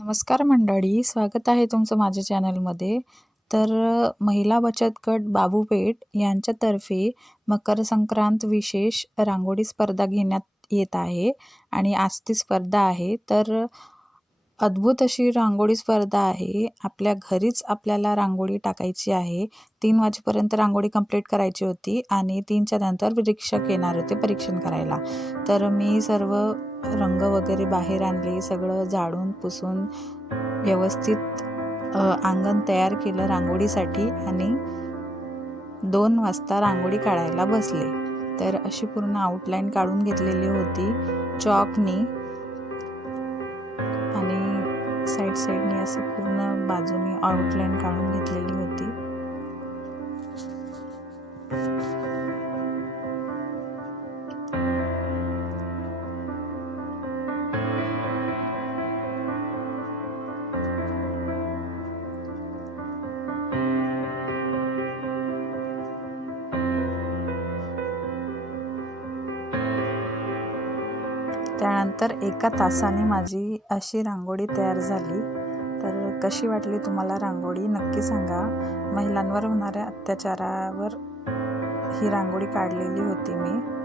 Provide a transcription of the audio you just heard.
नमस्कार मंडळी स्वागत आहे तुमचं माझ्या चॅनलमध्ये. तर महिला बचत गट बाबूपेठ यांच्यातर्फे मकर संक्रांत विशेष रांगोळी स्पर्धा घेण्यात येत आहे आणि आज ती स्पर्धा आहे. तर अद्भुत अशी रांगोळी स्पर्धा आहे. आपल्या घरीच आपल्याला रांगोळी टाकायची आहे. तीन वाजेपर्यंत रांगोळी कंप्लीट करायची होती आणि तीनच्या नंतर परीक्षक येणार होते परीक्षण करायला. तर मी सर्व रंग वगैरे बाहेर आणले सगळं झाडून पुसून व्यवस्थित अंगण तयार केलं रांगोळीसाठी आणि दोन वाजता रांगोळी काढायला बसले. तर अशी पूर्ण आउटलाईन काढून घेतलेली होती. चॉकनी आणि साईड साईडनी असं पूर्ण बाजूनी आउटलाईन काढून घेतलेली होती. त्यानंतर एका तासाने माझी अशी रांगोळी तयार झाली. तर कशी वाटली तुम्हाला रांगोळी? नक्की सांगा. महिलांवर होणाऱ्या अत्याचारावर ही रांगोळी काढलेली होती मी.